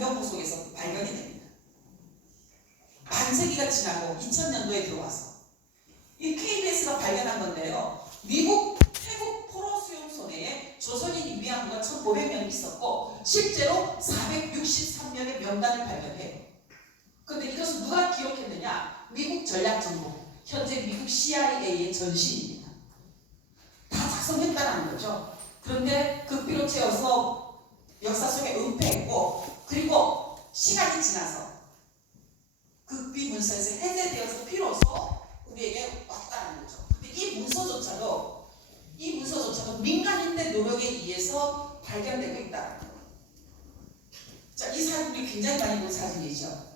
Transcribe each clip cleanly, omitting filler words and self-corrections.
성벽 속에서 발견이 됩니다. 반세기가 지나고 2000년도에 들어와서 이 KBS가 발견한 건데요. 미국 태국 포로 수용소내에 조선인 위안부가 1500명 있었고 실제로 463명의 명단을 발견해요. 그런데 이것을 누가 기록했느냐? 미국 전략정보, 현재 미국 CIA의 전신입니다. 다 작성했다는 거죠. 그런데 극비로 채워서 역사 속에 은폐했고, 그리고 시간이 지나서 극비 문서에서 해제되어서 비로소 우리에게 왔다는 거죠. 근데 이 문서조차도 민간인의 노력에 의해서 발견되고 있다는 거예요. 자, 이 사진이 굉장히 많이 본 사진이죠.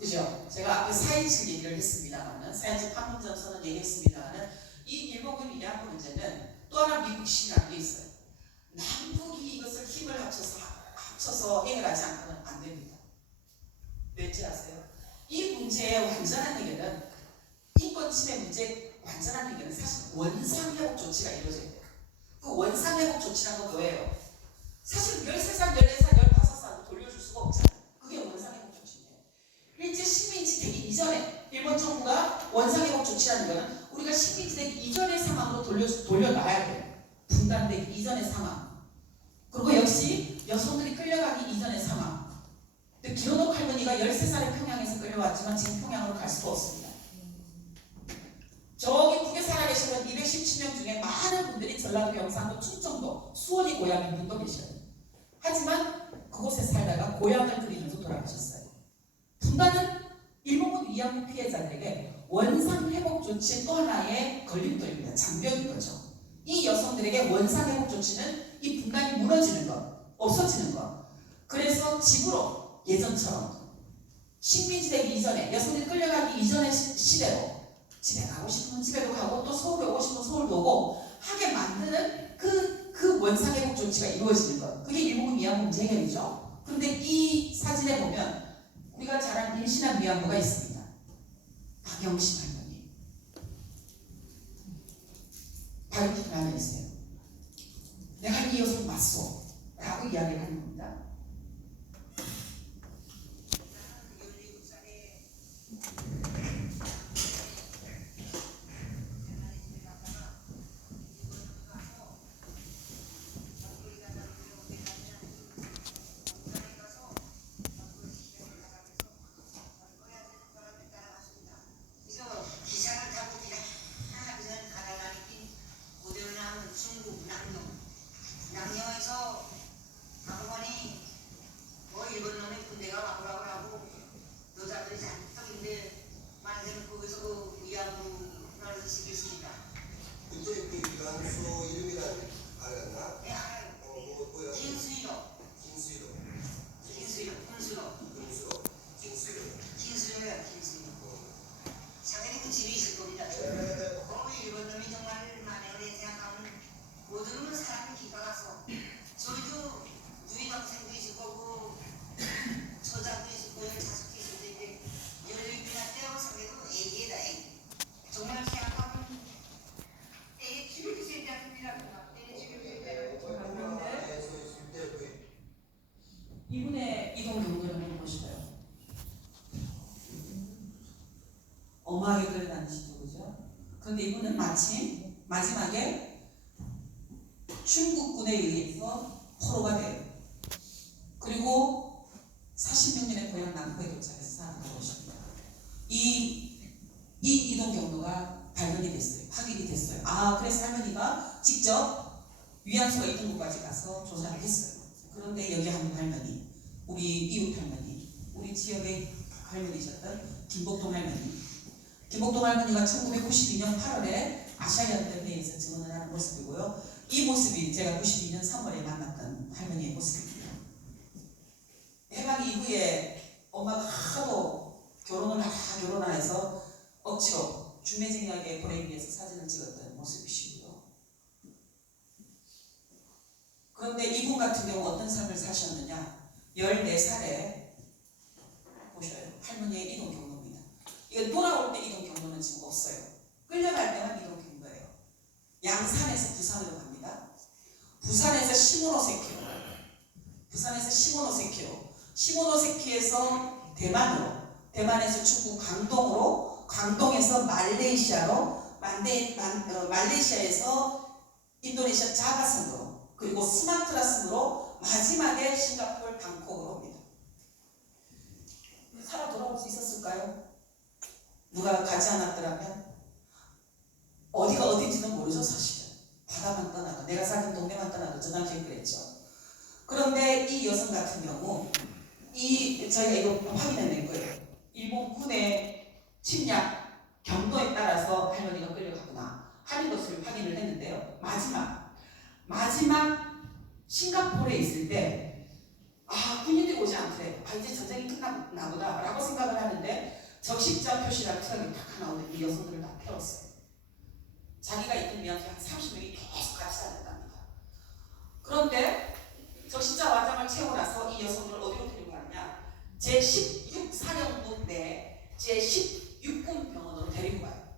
그죠? 제가 앞에 4.27 얘기를 했습니다만은, 4.27 판문점선언 얘기했습니다만은, 이 일본군 위안부 문제는 또 하나 미국 시라는 게 있어요. 남북이 이것을 힘을 합쳐서 해결하지 않고는 안 됩니다. 왠지 아세요? 이 문제의 완전한 해결은, 인권 침해 문제의 완전한 해결은 사실 원상회복 조치가 이루어져야 돼요. 그 원상회복 조치란 건 뭐예요? 사실 13살, 14살, 15살도 돌려줄 수가 없잖아요. 그게 원상회복 조치인데, 일제 식민지 되기 이전에 일본 정부가 원상회복 조치라는 것은 우리가 식민지 되기 이전의 상황으로 돌려놔야 돼요. 분단되기 이전의 상황. 그리고 역시 여성들이 끌려가기 이전의 상황. 근데 기로노 할머니가 13살에 평양에서 끌려왔지만 지금 평양으로 갈 수가 없습니다. 저기 북에 살아계시는 217명 중에 많은 분들이 전라도, 경상도, 충청도, 수원이 고향인 분도 계셔요. 하지만 그곳에 살다가 고향을 그리면서 돌아가셨어요. 분단은 일본군 위안부 피해자들에게 원상회복 조치의 또 하나의 걸림돌입니다. 장벽인 거죠. 이 여성들에게 원상회복 조치는 이 분단이 무너지는 것, 없어지는 것. 그래서 집으로 예전처럼 식민지 되기 이전에, 여성들이 끌려가기 이전의 시대로 집에 가고 싶으면 집에도 가고 또 서울에 오고 싶으면 서울도 오고 하게 만드는 그 원상회복 조치가 이루어지는 것. 그게 일본군 위안부 문제 해결이죠. 그런데 이 사진에 보면 우리가 잘 아는 임신한 위안부가 있습니다. 박영신 할머니. 박영신 할머니 있어요. 내가 이 여성 맞소 라고 이야기를 하는 겁니다. 이분의 이동 경로를 한번 보실까요? 엄하게 끌려다니시죠, 그죠? 그런데 이분은 마침 마지막에 중국군에 의해서 포로가 돼요. 그리고 40몇 년의 고향 남포에 도착해서 사는 것입니다. 이 이동 경로가 발견이 됐어요. 확인이 됐어요. 그래서 할머니가 직접 위안소가 있던 곳까지 가서 조사를 했어요. 그런데 여기 한 할머니, 우리 이웃 할머니, 우리 지역의 할머니셨던 김복동 할머니. 김복동 할머니가 1992년 8월에 아시아연대회에서 증언을 하는 모습이고요. 이 모습이 제가 92년 3월에 만났던 할머니의 모습입니다. 해방 이후에 엄마가 하도 결혼을 해서 억지로 중매쟁이에게 보내기 위해서 사진을 찍었던 모습이시고요. 그런데 이분 같은 경우 어떤 삶을 사셨느냐? 14살에 보셔요. 할머니의 이동 경로입니다. 이거 돌아올 때 이동 경로는 지금 없어요. 끌려갈 때만 이동 경로예요. 양산에서 부산으로 갑니다. 부산에서 시모노세키로, 시모노세키에서 대만으로, 대만에서 중국 광동으로, 광동에서 말레이시아로, 말레이시아에서 인도네시아 자바섬으로, 그리고 스마트라 섬으로, 마지막에 싱가포르 방콕으로 옵니다. 살아 돌아올 수 있었을까요? 누가 가지 않았더라면? 어디가 어딘지는 모르죠, 사실은. 바다만 떠나도, 내가 사는 동네만 떠나도 저 당시에 그랬죠. 그런데 이 여성 같은 경우, 저희가 이거 확인해낸 거예요. 일본 군의 침략 경로에 따라서 할머니가 끌려갔구나 하는 것을 확인을 했는데요. 마지막 싱가포르에 있을 때, 군인들이 오지 않대. 이제 전쟁이 끝나나 보다 라고 생각을 하는데, 적십자 표시라는 트럭이 딱 하나 오는 이 여성들을 다 태웠어요. 자기가 있던 미한테 한 30명이 계속 같이 다녔답니다. 그런데 적십자 완장을 채우고 나서 이 여성들을 어디로 데리고 가느냐, 제16사령부 내 제16군 병원으로 데리고 가요.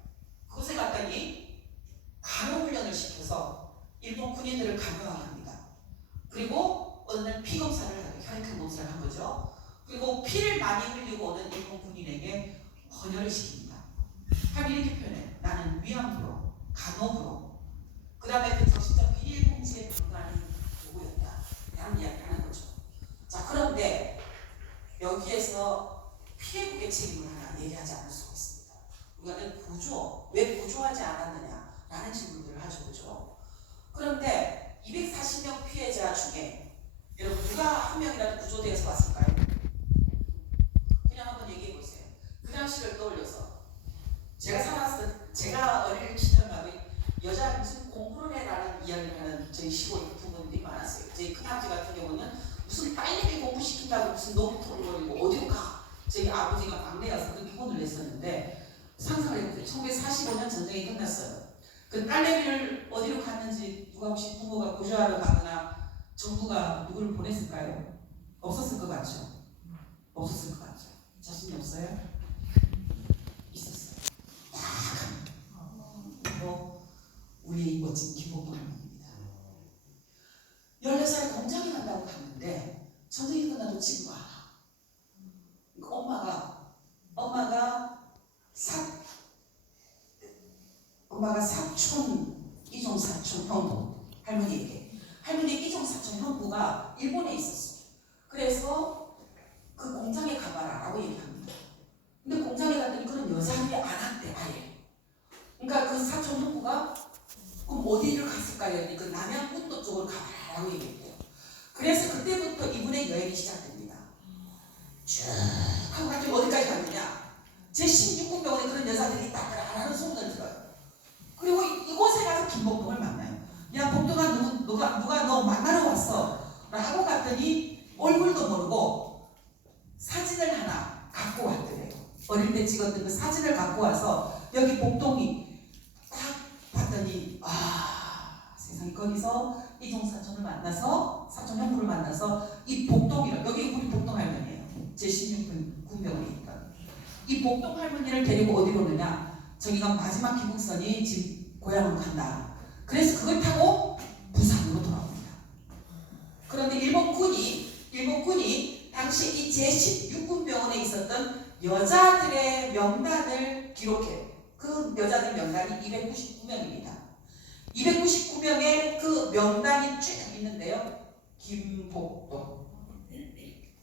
그곳에 갔더니 간호훈련을 시켜서 일본 군인들을 간호하게 합니다. 그리고 어느 날 피검사를 하고 혈액형 검사를 한 거죠. 그리고 피를 많이 흘리고 오는 일본 군인에게 헌혈을 시킵니다. 하면 이렇게 표현해요. 나는 위안부로, 간호부로, 그 다음에 그 적십자 비닐봉지에 들어가는 누구였다 라는 이야기를 하는 거죠. 자, 그런데 여기에서 피해국의 책임을 하나 얘기하지 않을 수가 있습니다. 우리가 구조, 왜 구조하지 않았느냐 라는 질문들을 하죠. 그죠? 그런데 240명 피해자 중에 여러분 누가 한 명이라도 구조되어서 왔을까요? 그냥 한번 얘기해 보세요. 그 당시를 떠올려서. 제가 어릴 시절만 여자 무슨 공부를 해라는 이야기를 하는 저희 시골 부모님들이 많았어요. 저희 큰아버지 같은 경우는 무슨 빨리 공부시킨다고 무슨 놀이터를 벌이고 어디로 가. 저희 아버지가 막내여서 그 기본을 냈었는데, 상상을 해보세요. 1945년 전쟁이 끝났어요. 그 딸내미를 어디로 갔는지 누가 혹시 부모가 구조하러 가거나 정부가 누구를 보냈을까요? 없었을 것 같죠? 없었을 것 같죠? 자신이 없어요? 있었어요. 우리의 멋진 김복동 할머니입니다. 14살 공장에 간다고 갔는데 전쟁이 끝나도 집으로 안 와. 엄마가 이종 사촌 형부 할머니에게 이종 사촌 형부가 일본에 있었어. 그래서 그 공장에 가봐라 라고 얘기합니다. 근데 공장에 갔더니 그런 여자들이 안 왔대 아예. 그러니까 그 사촌 형부가 그럼 어디를 갔을까요? 했더니 그 남양군도 쪽으로 가봐라 라고 얘기했대요. 그래서 그때부터 이분의 여행이 시작됩니다. 쭉 하고 갔더니 어디까지 갔느냐, 제16군병원에 그런 여자들이 있다라는 소문을 들어요. 그리고 이곳에 가서 김복동을 만나요. 야, 복동아, 누가 너 만나러 왔어 라고 갔더니 얼굴도 모르고 사진을 하나 갖고 왔더래요. 어릴 때 찍었던 그 사진을 갖고 와서 여기 복동이 딱 봤더니 세상에, 거기서 이종 사촌을 만나서, 사촌 형부를 만나서 이 복동이를, 여기 우리 복동 할머니예요. 제16군 군병원이니까. 이 복동 할머니를 데리고 어디로 오느냐, 저기가 마지막 기국선이 지금 고향으로 간다. 그래서 그걸 타고 부산으로 돌아옵니다. 그런데 일본군이 당시 이 제16군 병원에 있었던 여자들의 명단을 기록해요. 그 여자들 명단이 299명입니다. 299명의 그 명단이 쭉 있는데요. 김복동,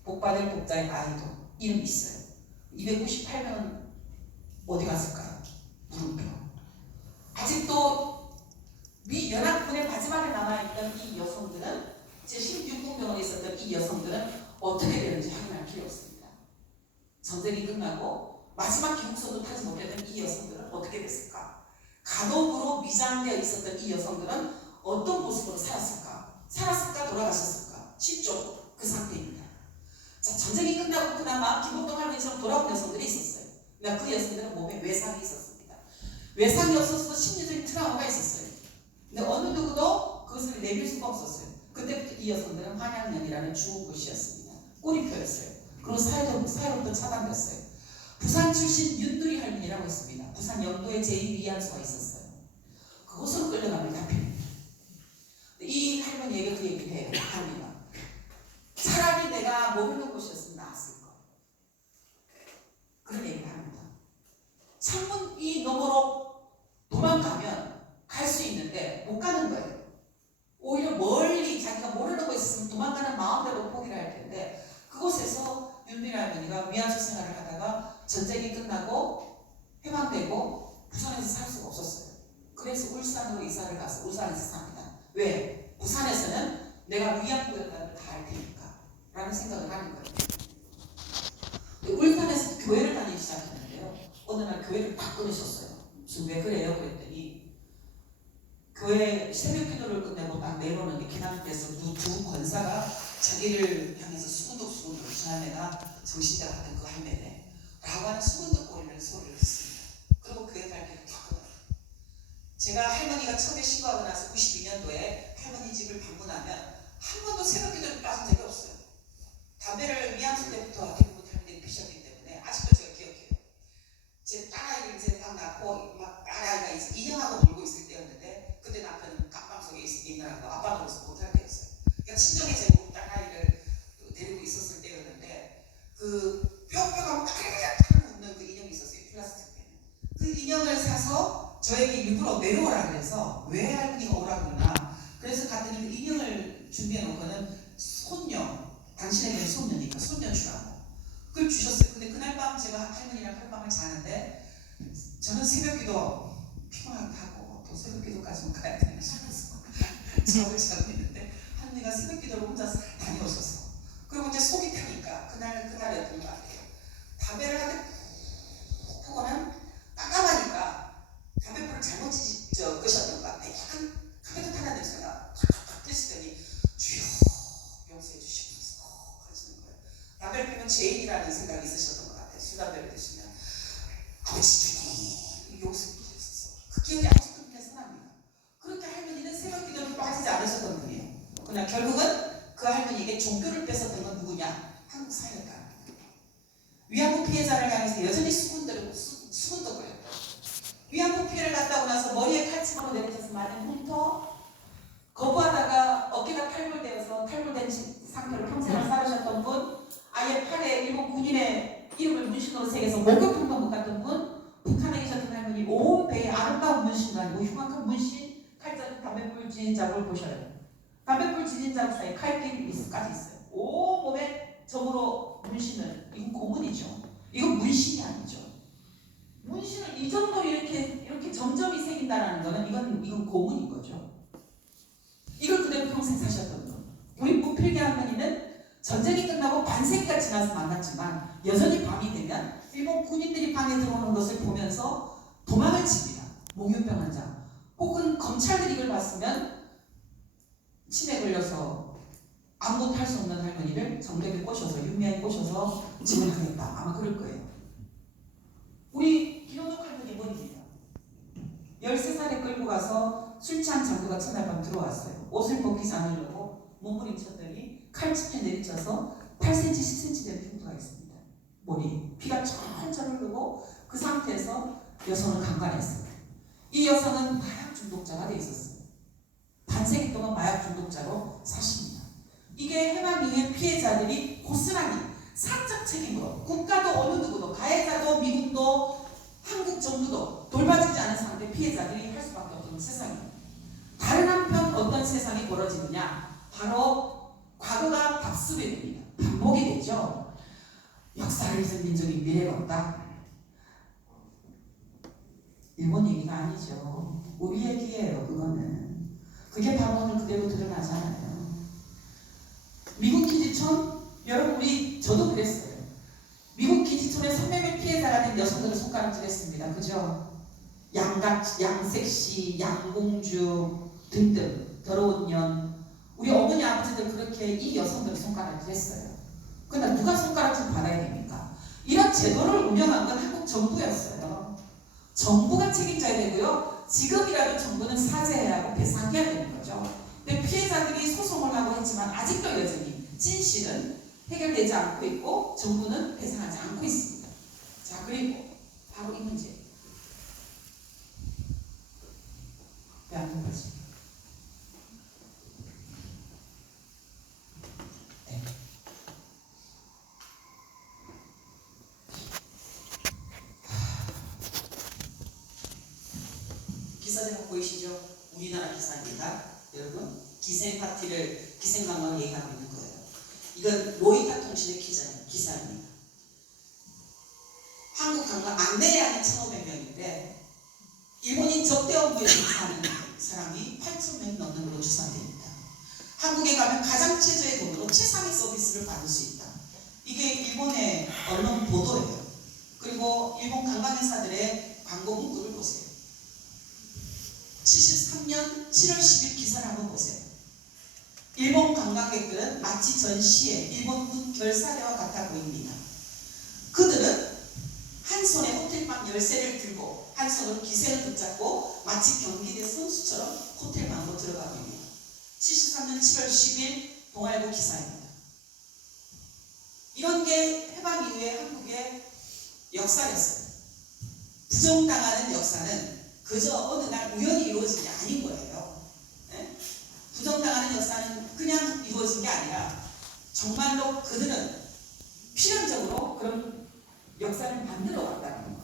복받을 복자의 아이도 이름이 있어요. 298명은 어디 갔을까요? 물음표. 아직도 미 연합군의 마지막에 남아있던 이 여성들은, 제16군 병원에 있었던 이 여성들은 어떻게 되는지 확인할 필요 없습니다. 전쟁이 끝나고 마지막 기국선도 타지 못했던 이 여성들은 어떻게 됐을까? 간호부로 위장되어 있었던 이 여성들은 어떤 모습으로 살았을까? 돌아가셨을까? 쉽죠? 그 상태입니다. 자, 전쟁이 끝나고 그나마 김복동 할머니처럼 돌아온 여성들이 있었어요. 그러니까 그 여성들은 몸에 외상이 있었습니다. 외상이 없어서 심리적인 트라우마가 있었어요. 근데 어느 누구도 그것을 내밀 수가 없었어요. 그때부터 이 여성들은 환양년이라는 죽은 곳이었습니다. 꼬리표였어요. 그리고 사회로부터 차단됐어요. 부산 출신 윤두리 할머니라고 있습니다. 부산 영도에 제2위안소가 있었어요. 그곳으로 끌려갑니다. 이 할머니에게 그 얘기를 해요. 할머니가 차라리 내가 모르는 곳이었어요. 할 텐데 그곳에서 윤미래 할머니가 위안소 생활을 하다가 전쟁이 끝나고 해방되고 부산에서 살 수가 없었어요. 그래서 울산으로 이사를 가서 울산에서 삽니다. 왜? 부산에서는 내가 위안부였다는 걸 다 알 테니까 라는 생각을 하는 거예요. 울산에서 교회를 다니기 시작했는데요. 어느 날 교회를 딱 끊으셨어요. 무슨 왜 그래요? 그랬더니 교회 새벽 기도를 끝내고 딱 내려오는데 기남께서 두 권사가 자기를 향해서 수군덕수군덕 저 할매가 정신대가 하던 그 할매네 라고 하는 수군덕거리는 소리를 듣습니다. 그리고 교회 갈 길을 다 끊어요. 제가 할머니가 처음에 신고하고 나서 92년도에 할머니 집을 방문하면 한 번도 새벽 기도를 빠진 적이 없어요. 담배를 위안소 때부터 대부분 할머니들이 피셨기 때문에 아직도 제가 기억해요. 제 딸아이를 이제 딱 낳고 막 딸아이가 이제 인형하고 놀고 있을 때였는데 그때 남편은 깜방 속에 있느라고 아빠 노릇을 못할 때였어요. 그러니까 친정에 제가 딸아이를 데리고 있었을 때였는데 그 뼈가 까르르르 웃는 그 인형이 있었어요. 플라스틱 때문에. 그 인형을 사서 저에게 일부러 내려오라 그래서 왜 할머니가 오라 그러나 그래서 갔더니 그 인형을 준비해 놓고는 손녀 당신에게는 손녀니까 손녀 주라고 그걸 주셨어요. 근데 그날 밤 제가 할머니랑 하룻밤을 자는데 저는 새벽기도 피곤하게 하고 또 새벽기도까지 가야 되나 싶어서 잠을 자고 있는데 할머니가 새벽기도를 혼자 다녀오셔서 그리고 이제 속이 타니까 그날이었던 것 같아요. 담배를 하는데 푹하고는 깜깜하니까 담배불을 잘못 끄셨던 것 같아요. 약간 카페트 타는 냄새가 팍팍 뜨시더니 주여 용서해 주시면서 하시는 거예요. 담배를 피우면 죄인이라는 생각이 있으셨던 것 같아요. 술 담배를 드시면 아버지 주님 용서해 주셨어. 그 기억이 아직도 눈에 선합니다. 그렇게 할머니는 새벽 기도를 빠지지 않으셨던 분이에요. 그러나 결국은 그 할머니에게 종교를 뺏었던 건 누구냐? 한국 사회가. 위안부 피해자를 향해서 여전히 수군덕을 해요. 위안부 피해를 갔다고 나서 머리에 칼집으로 내리쳐서 맞은 흉터, 거부하다가 어깨가 탈골된 상태로 평생을 살아셨던 분, 아예 팔에 일본 군인의 이름을 문신으로 새겨서 목욕탕도 못 갔던 분, 북한에 계셨던 할머니 온 배에 아름다운 문신도 아니고 흉악한 문신, 칼자국, 담뱃불 지닌 자국을 보셔요. 담뱃불 지닌 자국 사이에 칼길까지 있어요. 온 몸에 점으로 문신을, 이건 고문이죠. 이건 문신이 아니죠. 문신을 이 정도로 이렇게 점점이 새긴다는 거는 이건 고문인 거죠. 이걸 그대로 평생 사셨던 분. 우리 무필계 할머니는 전쟁이 끝나고 반세기가 지나서 만났지만 여전히 밤이 되면 일본 군인들이 방에 들어오는 것을 보면서 도망을 칩니다. 몽유병 환자. 혹은 검찰들이 이걸 봤으면 치매 걸려서 아무것도 할 수 없는 할머니를 정력에 꼬셔서 윤미향에 꼬셔서 집을 하겠다. 아마 그럴 거예요. 우리 김원옥 할머니 머리입니다. 13살에 끌고 가서 술 취한 장교가 첫날 밤 들어왔어요. 옷을 벗기지 않으려고 몸부림쳤더니 칼집에 내리쳐서 8cm, 10cm 되는 흉터가 있습니다. 머리, 피가 철철 흐르고 그 상태에서 여성을 강간했어요. 이 여성은 마약 중독자가 돼 있었어요. 반세기 동안 마약 중독자로 사십니다. 이게 해방 이후에 피해자들이 고스란히 사적 책임으로 국가도 어느 누구도 가해자도 미국도 한국 정부도 돌봐주지 않은 상태 피해자들이 할 수밖에 없는 세상입니다. 다른 한편 어떤 세상이 벌어지느냐? 바로 과거가 답습이 됩니다. 반복이 되죠. 역사를 잊은 민족이 미래가 없다. 일본 얘기가 아니죠. 우리 얘기예요. 그거는. 그게 바로 오늘 그대로 드러나잖아요. 미국 기지촌, 여러분 저도 그랬어요. 미국 기지촌의 성매매 피해자가 된 여성들을 손가락질했습니다. 그죠? 양섹시, 양공주 등등 더러운 년 우리 어머니 아버지들 그렇게 이 여성들을 손가락질했어요. 그러나 누가 손가락질 받아야 됩니까? 이런 제도를 운영한 건 한국 정부였어요. 정부가 책임져야 되고요. 지금이라도 정부는 사죄해야 하고 배상해야 되는 거죠. 근데 피해자들이 소송을 하고 했지만 아직도 여전히 진실은 해결되지 않고 있고 정부는 배상하지 않고 있습니다. 자, 그리고 바로 이 문제. 왜 안 된 거지? 네. 기사 제목 보이시죠? 우리나라 기사입니다. 여러분, 기생파티를 기생강만 얘기하고 있는 거예요. 이건 로이타 통신의 기사입니다. 한국 관광 안내량이 1,500명인데 일본인 접대원부에 사는 사람이 8,000명이 넘는 걸로 추산됩니다. 한국에 가면 가장 최저의 돈으로 최상의 서비스를 받을 수 있다. 이게 일본의 언론 보도예요. 그리고 일본 관광회사들의 광고 문구를 보세요. 73년 7월 10일 기사를 한번 보세요. 일본 관광객들은 마치 전시의 일본군 결사대와 같아 보입니다. 그들은 한 손에 호텔방 열쇠를 들고 한 손으로 기세를 붙잡고 마치 경기대 선수처럼 호텔방으로 들어가 보입니다. 73년 7월 10일 동아일보 기사입니다. 이런 게 해방 이후에 한국의 역사였어요. 부정당하는 역사는 그저 어느 날 우연히 이루어진 게 아닌 거예요. 네? 부정당하는 역사는 그냥 이루어진 게 아니라 정말로 그들은 필연적으로 그런 역사를 만들어 왔다는 거예요.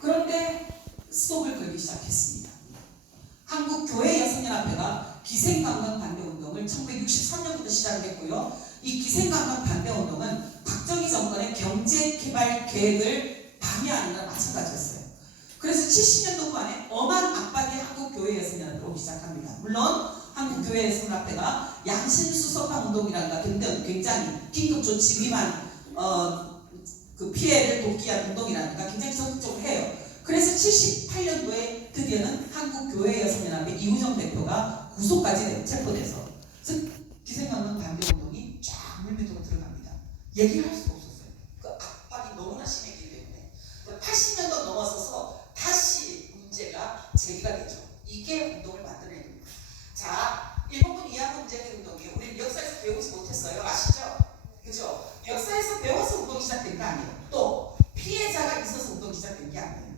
그런데 스톱을 걸기 시작했습니다. 한국교회여성연합회가 기생관광 반대운동을 1963년부터 시작했고요. 이 기생관광 반대운동은 박정희 정권의 경제개발 계획을 방해하는 거랑 마찬가지였어요. 그래서 70년도 만에 엄한 압박이 한국교회여성연합회로 오기 시작합니다. 물론 한국교회여성연합회가 양심수석화운동이란가 등등 굉장히 긴급조치 위반 그 피해를 돕기 위한 운동이라든가 굉장히 적극적으로 해요. 그래서 78년도에 드디어는 한국교회여성연합회 이우정 대표가 구속까지 체포돼서 즉 기생관광 반대운동이 쫙 물밑으로 들어갑니다. 얘기를 할 수가 없었어요. 그 압박이 너무나 심했기 때문에 80년도 넘어서서 다시 문제가 제기가 되죠. 이게 운동을 만들어내는 겁니다. 자, 일본군 위안부 문제 운동이 우리는 역사에서 배우지 못했어요. 아시죠? 그죠? 역사에서 배워서 운동이 시작된 거 아니에요. 또 피해자가 있어서 운동이 시작된 게 아니에요.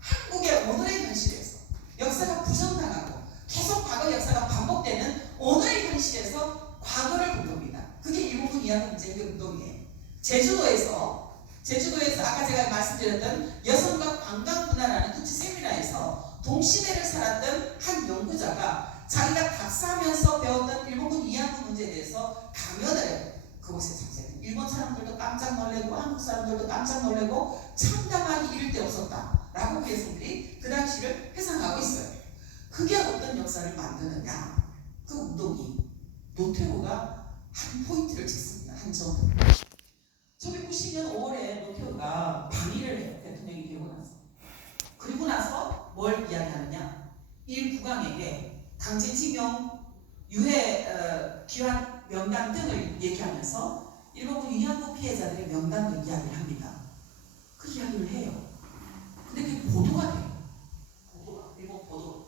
한국의 오늘의 현실에서 역사가 부정당하고 계속 과거 역사가 반복되는 오늘의 현실에서 과거를 본 겁니다. 그게 일본군 위안부 문제 운동이에요. 제주도에서 아까 제가 말씀드렸던 여성과 관광문화라는 국제 세미나에서 동시대를 살았던 한 연구자가 자기가 답사하면서 배웠던 일본군 위안부 문제에 대해서 강연을 해요. 그곳에 참석한 일본 사람들도 깜짝 놀래고 한국 사람들도 깜짝 놀래고 참담하기 이를 데 없었다 라고 교수들이 그 당시를 회상하고 있어요. 그게 어떤 역사를 만드느냐. 그 운동이 노태우가 한 포인트를 쳤습니다. 한 점. 1990년 5월에 노태우가 방위를 해요. 대통령이 되고 나서. 그리고 나서 뭘 이야기하느냐. 일국왕에게 강제징용, 유해 기환 명단 등을 얘기하면서 일본군 위안부 피해자들의 명단도 이야기를 합니다. 그 이야기를 해요. 근데 그게 보도가 돼요. 일본 보도.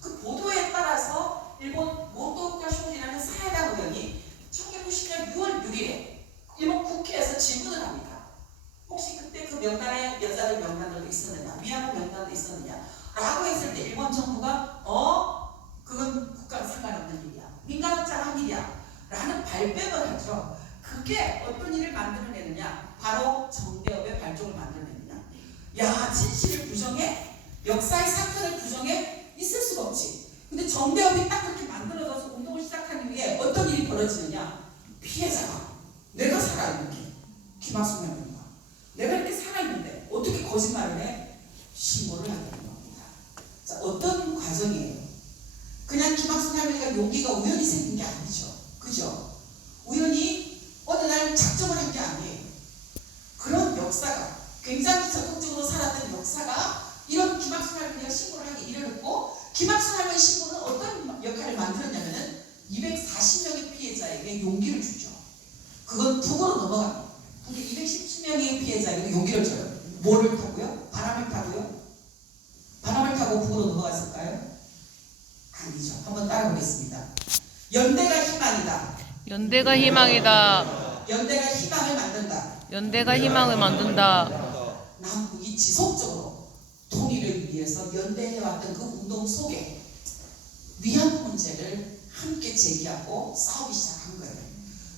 그 보도에 따라서 일본 모토오카 쇼지라는 사회당 의원이 1990년 6월 6일에 일본 국회에서 질문을 합니다. 혹시 그때 그 명단에 여자들 명단도 있었느냐, 위안부 명단도 있었느냐 라고 했을 때 일본 정부가 그건 국가랑 상관없는 일이야. 민간업자가 한 일이야. 라는 발뺌을 하죠. 그게 어떤 일을 만들어내느냐. 바로 정대협의 발족을 만들어냅니다. 야, 진실을 부정해? 역사의 사건을 부정해? 있을 수가 없지. 근데 정대협이 딱 그렇게 만들어져서 운동을 시작한 이후에 어떤 일이 벌어지느냐. 피해자가 내가 살아있는데 김학순 의원입니다. 내가 이렇게 살아있는데 어떻게 거짓말을 해? 신고를 하게 되는 겁니다. 자, 어떤 과정이에요? 그냥 김학순 할머니가 용기가 우연히 생긴 게 아니죠. 그죠? 우연히 어느 날 작정을 한 게 아니에요. 그런 역사가 굉장히 적극적으로 살았던 역사가 이런 김학순 할머니가 신고를 하게 이르렀고 김학순 할머니 신고는 어떤 역할을 만들었냐면은 240명의 피해자에게 용기를 주죠. 그건 북으로 넘어갑니다. 북에 217명의 피해자에게 용기를 줘요. 뭐를 타고요? 바람을 타고요? 바람을 타고 북으로 넘어갔을까요? 아니죠. 한번 따라보겠습니다. 연대가 희망이다. 연대가 희망이다. 연대가 희망을 만든다. 연대가 희망을 만든다. 남북이 지속적으로 통일을 위해서 연대해왔던 그 운동 속에 위안부 문제를 함께 제기하고 싸우기 시작한 거예요.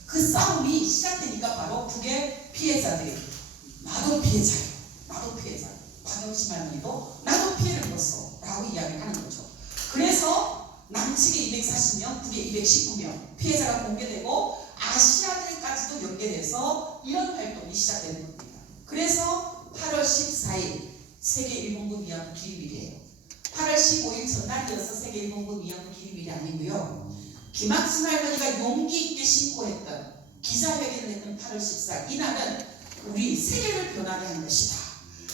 그 싸움이 시작되니까 바로 북의 피해자들이 나도 피해자예요. 나도 피해자. 박영심 할머니도 나도 피해를 입었어 라고 이야기를 하는 거죠. 그래서 남측에 240명, 북에 219명 피해자가 공개되고 이런 활동이 시작되는 겁니다. 그래서 8월 14일 세계 일본군 위안부 기립일이에요. 8월 15일 전날이어서 세계 일본군 위안부 기립일이 아니고요. 김학순 할머니가 용기 있게 신고했던 기자회견을 했던 8월 14일 이날은 우리 세계를 변하게 한 것이다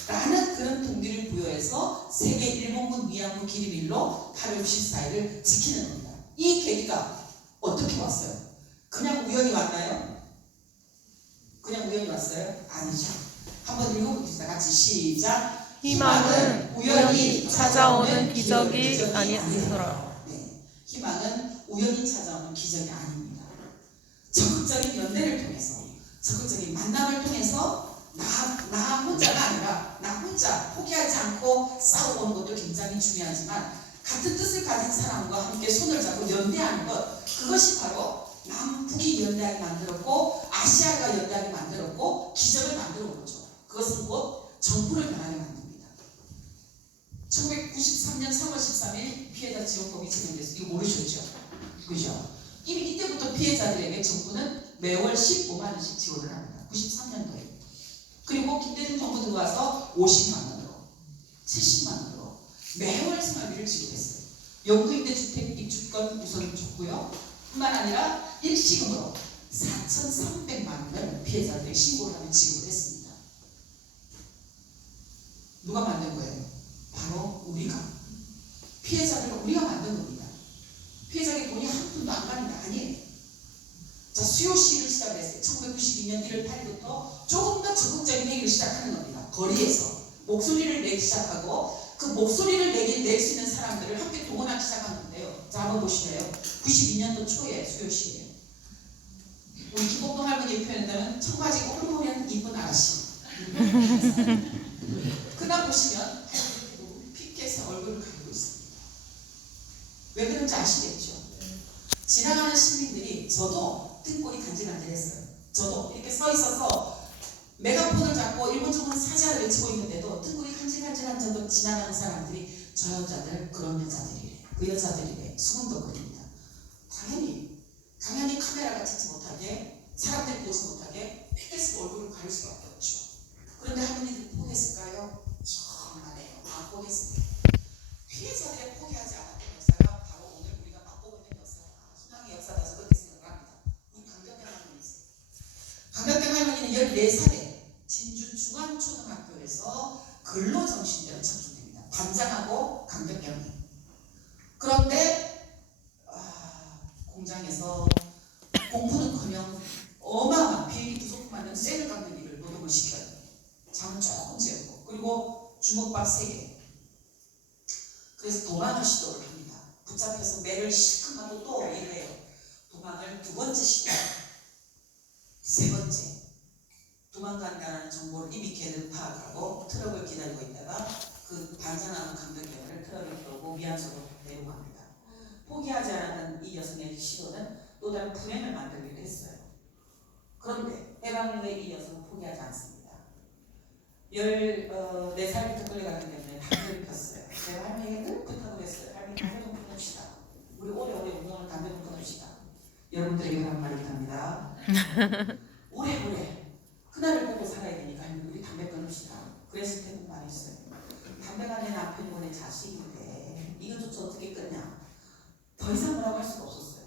라는 그런 동기를 부여해서 세계 일본군 위안부 기립일로 8월 14일을 지키는 겁니다. 이 계기가 어떻게 왔어요? 그냥 우연히 왔나요? 그냥 우연히 왔어요? 아니죠. 한번 읽어봅시다. 같이 시작. 희망은 우연히 찾아오는 기적이 아니더라. 네. 희망은 우연히 찾아오는 기적이 아닙니다. 적극적인 연대를 통해서, 적극적인 만남을 통해서 나 혼자가 아니라 나 혼자 포기하지 않고 싸워오는 것도 굉장히 중요하지만 같은 뜻을 가진 사람과 함께 손을 잡고 연대하는 것, 그것이 바로 남북이 연대하게 만들었고 아시아가 연대하게 만들었고 기적을 만들어 온 거죠. 그것은 곧 정부를 변하게 만듭니다. 1993년 3월 13일 피해자 지원법이 제정됐어요. 이거 모르셨죠? 그죠? 이미 이때부터 피해자들에게 정부는 매월 15만 원씩 지원을 합니다. 93년도에. 그리고 김대중 정부 들어와서 50만 원으로, 70만 원으로 매월 생활비를 지급했어요. 영구임대 주택 입주권 우선 줬고요. 뿐만 아니라 일시금으로 4,300만 원을 피해자들에게 신고를 하면 지급을 했습니다. 누가 만든 거예요? 바로 우리가. 피해자들은 우리가 만든 겁니다. 피해자에게 돈이 한 푼도 안 가는 게 아니에요. 자, 수요 시위를 시작했어요. 1992년 1월 8일부터 조금 더 적극적인 행위를 시작하는 겁니다. 거리에서 목소리를 내기 시작하고 그 목소리를 낼 수 있는 사람들을 함께 동원하기 시작한 건데요. 자, 한번 보시래요. 92년도 초에 수요 시위예요. 우리 김복동 할머니 표현한다면 청바지 꼴보면 이쁜 아가씨. 그날 보시면 피켓에 얼굴을 가리고 있습니다. 왜 그런지 아시겠죠? 지나가는 시민들이 저도 등골이 간질간질했어요. 저도 이렇게 서 있어서 메가폰을 잡고 일본 정부는 사자를 외치고 있는데도 등골이 간질간질한 저도 지나가는 사람들이 저 여자들 그런 여자들이래. 그 여자들이래. 수군덕거립니다. 당연히 카메라가 찍지 못하게 사람들이 보지 못하게 피켓으로 얼굴을 가릴 수밖에 없죠. 그런데 할머니들 포기했을까요? 정말이에요. 안 포기했습니다. 피해자들의 포기하지 않았던 역사가 바로 오늘 우리가 맛보고 있는 역사가 희망의 역사라서 그렇게 생각합니다. 우리 강경대 할머니 있어요. 강경대 할머니는 14살에 진주 중앙초등학교에서 근로정신대로 참석됩니다. 반장하고 강경경이. 그런데 공장에서 공부는커녕 어마어마한 비행기 부속품 만든 쇠를 깎는 일을 노동을 시켜요. 잠은 조금 재우고 그리고 주먹밥 3개. 그래서 도망을 시도를 합니다. 붙잡혀서 매를 실컷하고 또 일을 해요. 도망을 2번째 시도, 3번째. 도망간다는 정보를 이미 걔는 파악하고 트럭을 기다리고 있다가 그 반장하는 강경경을 트럭을 끌고 미안소로 내려갑니다. 포기하지 않았던 이 여성의 시도는 또 다른 불행을 만들기도 했어요. 그런데 해방 후에 이 여성은 포기하지 않습니다. 14살부터 끌려가기 때문에 담배를 폈어요. 제가 할머니에게 늘 부탁을 했어요. 할머니 담배 좀 끊읍시다. 우리 오래오래 운동을 담배 좀 끊읍시다. 여러분들에게 한 말이 답니다. 오래오래 그날을 보고 살아야 되니까 할머니 우리 담배 끊읍시다. 그랬을 때는 말했어요. 담배가 내 남편이고 내 자식인데 이것조차 어떻게 끊냐. 더 이상 뭐라고 할 수가 없었어요.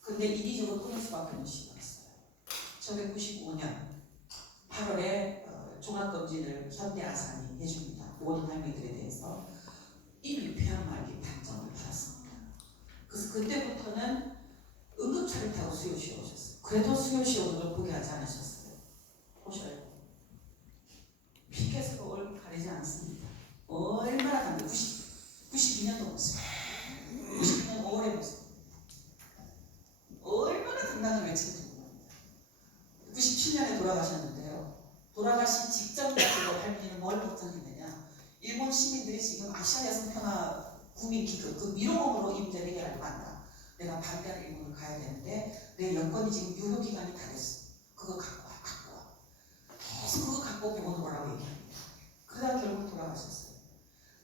근데 이기적으로 끊을 수밖에 없는 시기였어요. 1995년 8월에 종합검진을 현대아산이 해줍니다. 모든 할머니들에 대해서 이미 폐암말기 판정을 받았습니다. 그래서 그때부터는 응급차를 타고 수요시에 오셨어요. 그래도 수요시에 오는 걸 포기하지 않으셨어요. 보셔요. 피켓으로 얼굴 가리지 않습니다. 얼마나 담배 92년도 모습. 90년 5월의 모습. 얼마나 당당한 외침을 듣고 97년에 돌아가셨는데요. 돌아가신 직전까지도 할머니는 뭘 걱정했느냐. 일본 시민들이 지금 아시아 여성 평화 국민 기금 그 미로금으로 이 문제를 해결하려고 한다. 내가 반대하는 일본을 가야 되는데 내 여권이 지금 유효 기간이 다 됐어. 그거 갖고 와. 계속 그거 갖고 병원으로 오라고 얘기합니다. 그러다 결국 돌아가셨어요.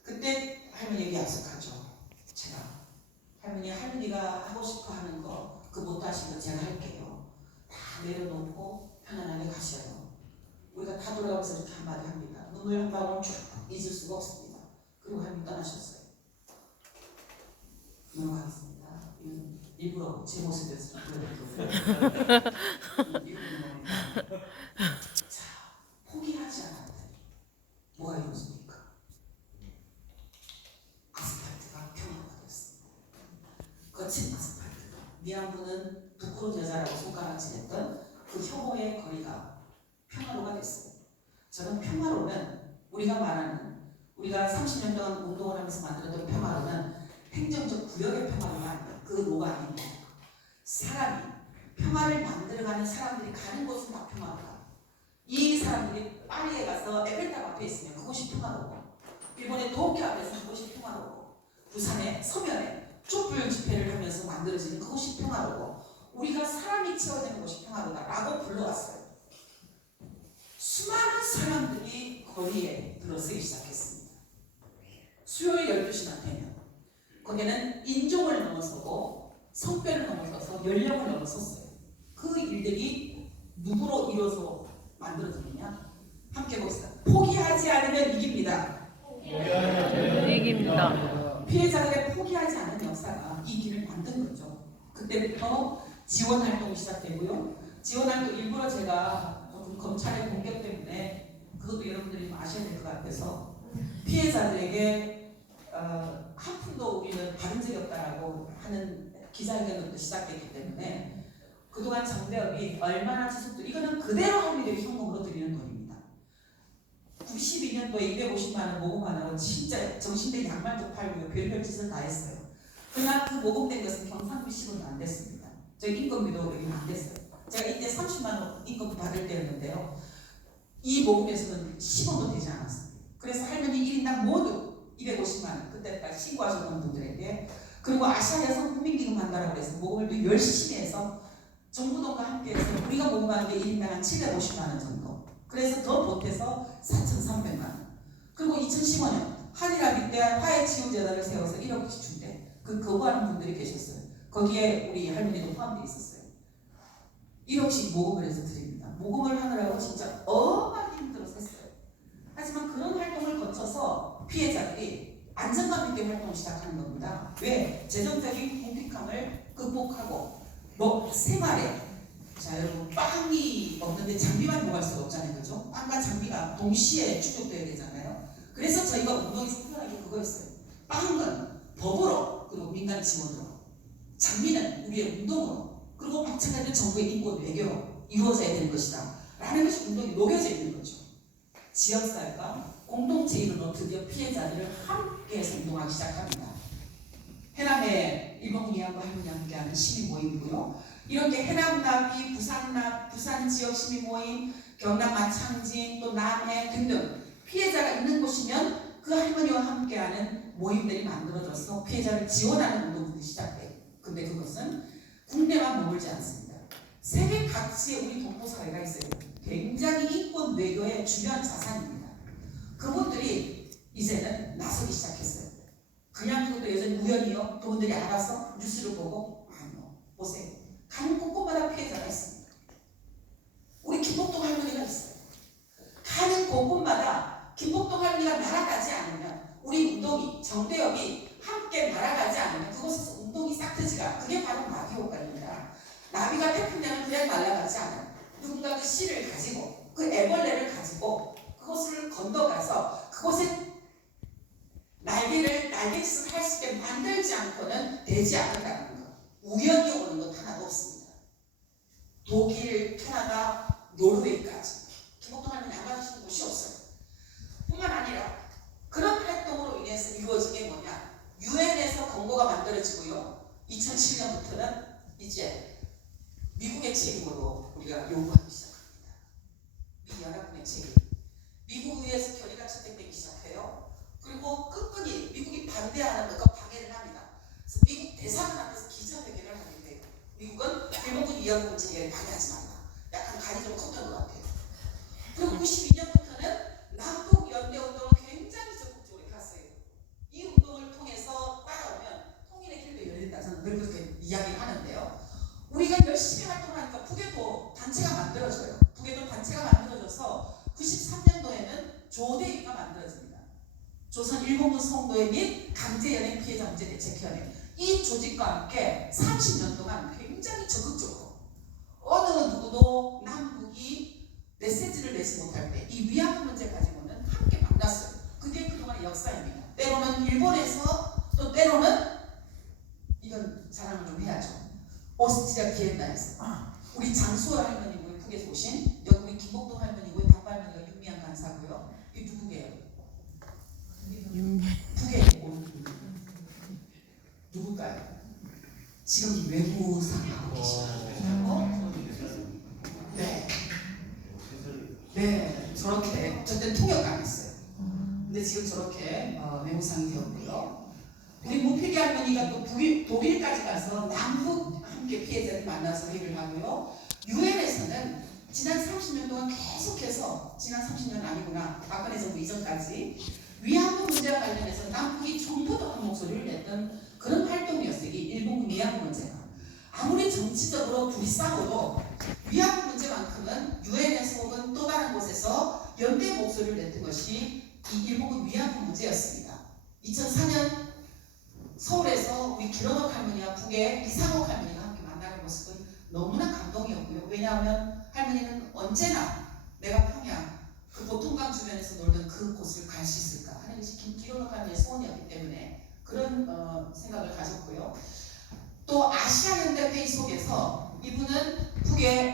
그때 할머니에게 약속하죠. 제가 할머니가 하고 싶어 하는 거 그 못하신 거 제가 할게요. 다 내려놓고 편안하게 가셔요. 우리가 다 돌아가면서 이렇게 한마디 합니다. 눈물 한 방울 쭉 잊을 수가 없습니다. 그리고 하나님 떠나셨어요. 넘어가겠습니다. 이건 일부러 제 모습에서 보여드렸어요. 자, 포기하지 않았더니 뭐가 이루어집니까? 아스팔트가 평화가 됐습니다. 거친 아스팔트가 미안부는 부끄러운 여자라고 손가락질했던 그 혐오의 거리가 평화로가 됐어요. 저는 평화로는 우리가 말하는 우리가 30년 동안 운동을 하면서 만들었던 평화로는 행정적 구역의 평화로가 아니에요. 그 노가 아닙니다. 사람이 평화를 만들어가는 사람들이 가는 곳은 다 평화로다. 이 사람들이 파리에 가서 에펠탑 앞에 있으면 그곳이 평화로고, 일본의 도쿄 앞에서 그곳이 평화로고, 부산의 서면에 촛불 집회를 하면서 만들어지는 그곳이 평화로고, 우리가 사람이 채워지는 곳이 평화로다라고 불러왔어요. 수많은 사람들이 거리에 들어서기 시작했습니다. 수요일 12시나 되면 거기는 인종을 넘어서고 성별을 넘어서서 연령을 넘어섰어요. 그 일들이 누구로 이루어서 만들어지느냐? 함께 봅시다. 포기하지 않으면 이깁니다. 이깁니다. 피해자들의 포기하지 않은 역사가 이 길을 만든 거죠. 그때부터 지원 활동이 시작되고요. 지원 활동 일부러 제가 조금 검찰의 공격 때문에 그것도 여러분들이 아셔야 될 것 같아서 피해자들에게 한 푼도 우리는 받은 적이 없다라고 하는 기자회견부터 시작됐기 때문에 그동안 정대협이 얼마나 지속도 이거는 그대로 할미들이 현금으로 드리는 돈입니다. 92년도에 250만 원 모금하느라고 진짜 정신된 양말도 팔고요. 별별 짓을 다 했어요. 그러나 그 모금된 것은 경상도 10원도 안 됐습니다. 저희 인건비도 여기는 안 됐어요. 제가 이때 30만 원 인건비 받을 때였는데요. 이 모금에서는 10원도 되지 않았습니다. 그래서 할머니 1인당 모두 250만 원 그때까지 신고하셨던 분들에게, 그리고 아시아 여성 국민기금 한다라고 해서 모금을 또 열심히 해서 정부동과 함께해서 우리가 모금하는 게 1인당 한 750만 원 정도, 그래서 더 보태서 4,300만 원. 그리고 2015년 한일합의 때 화해치유재단을 세워서 1억씩 준대. 그 거부하는 분들이 계셨어요. 거기에 우리 할머니도 포함되어 있었어요. 1억씩 모금을 해서 드립니다. 모금을 하느라고 진짜 어마어마하게 힘들어서 했어요. 하지만 그런 활동을 거쳐서 피해자들이 안정감 있게 활동을 시작하는 겁니다. 왜? 재정적인 궁핍함을 극복하고 생활에, 자 여러분, 빵이 없는데 장비만 요구할 수가 없잖아요. 그죠? 빵과 장비가 동시에 충족돼야 되잖아요. 그래서 저희가 운동에서 특별하게 그거였어요. 빵은 법으로, 그리고 민간 지원으로, 장비는 우리의 운동으로, 그리고 마찬가지로 정부의 인권 외교로 이루어져야 되는 것이다 라는 것이 운동이 녹여져 있는 거죠. 지역사회가 공동체 이름으로 드디어 피해자들을 함께해서 운동하기 시작합니다. 해남의 일본 이하과 할머니와 함께하는 시민 모임이고요. 이렇게 해남나비, 부산 지역 시민 모임, 경남 마창진, 또 남해 등등 피해자가 있는 곳이면 그 할머니와 함께하는 모임들이 만들어져서 피해자를 지원하는 운동들이 시작돼요. 근데 그것은 국내만 머물지 않습니다. 세계 각지에 우리 동포사회가 있어요. 굉장히 인권 외교의 중요한 자산입니다. 그분들이 이제는 나서기 시작했어요. 그냥 그것도 여전히 우연히요. 그분들이 알아서 뉴스를 보고, 아니요, 보세요. 가는 곳곳마다 피해자가 있습니다. 우리 김복동 할머니가 있어요. 가는 곳곳마다 김복동 할머니가 날아가지 않으면, 우리 운동이, 정대협이 함께 날아가지 않으면 그곳에서 운동이 싹트지가, 그게 바로 나비 효과입니다. 나비가 태풍되면 그냥 날아가지 않아요. 누군가 그 씨를 가지고, 그 애벌레를 가지고 그것을 건너가서 그곳에 날개짓을 할 수 있게 만들지 않고는 되지 않는다는 것. 우연히 오는 것 하나도 없습니다. 독일, 캐나다, 노르웨이까지 김복동 할머니 안 가주시는 곳이 없어요. 뿐만 아니라 그런 활동으로 인해서 이루어진 게 뭐냐? 유엔에서 권고가 만들어지고요. 2007년부터는 이제 미국의 책임으로 우리가 요구하기 시작합니다. 미 연합군의 책임. 미국 의회에서 결의가 채택되기 시작해요. 그리고 끝까지 미국이 반대하는 것과 방해를 합니다. 그래서 미국 대사관 앞에서 기자회견을 하게 돼요. 미국은 일본군 이양군 체계를 방해하지 말라. 약간 간이 좀 컸던 것 같아요. 그리고 92년부터는 남북 연대 운동을 굉장히 적극적으로 갔어요. 이 운동을 통해서 따라오면 통일의 길도 열린다. 저는 늘 그렇게 이야기를 하는데요. 우리가 열심히 활동하니까 북에도 단체가 만들어져요. 북에 93년도에는 조대위가 만들어집니다. 조선 일본군 성노예 및 강제연행 피해자 문제 대책위원회. 이 조직과 함께 30년 동안 굉장히 적극적으로 어느 누구도 남북이 메시지를 내지 못할 때 이 위안부 문제 가지고는 함께 만났어요. 그게 그동안의 역사입니다. 때로는 일본에서 또 때로는 이건 자랑을 좀 해야죠. 오스트리아 비엔나에서 우리 장수월 할머니고 북에서 오신 여기 우리 김복동 할머니고 닭발 할머니가 윤미향 간사고요. 이게 누구게요? 북에 온 누굴까요? 지금 이 외무상을 하고 계시나요? 네. 네, 저렇게 저때 통역관이었어요. 근데 지금 저렇게 외무상이 되었고요. 우리 모필기 할머니가 또 독일까지 가서 남북 함께 피해자를 만나서 회의를 하고요. 유엔에서는 지난 30년 동안 계속해서 지난 30년 아니구나 박근혜 정부 이전까지 위안부 문제와 관련해서 남북이 좀 더 더 큰 목소리를 냈던 그런 활동이었어요. 이 일본군 위안부 문제가. 아무리 정치적으로 둘이 싸워도 위안부 문제만큼은 유엔에서 혹은 또 다른 곳에서 연대 목소리를 냈던 것이 이 일본군 위안부 문제였습니다. 2004년 서울에서 우리 김원옥 할머니와 북의 이상옥 할머니가 함께 만나는 모습은 너무나 감동이었고요. 왜냐하면 할머니는 언제나 내가 평양 그 보통강 주변에서 놀던 그 곳을 갈 수 있을까 하는 것이 김원옥 할머니의 소원이었기 때문에 그런 생각을 가졌고요. 또 아시아 연대 회의 속에서 이분은 북의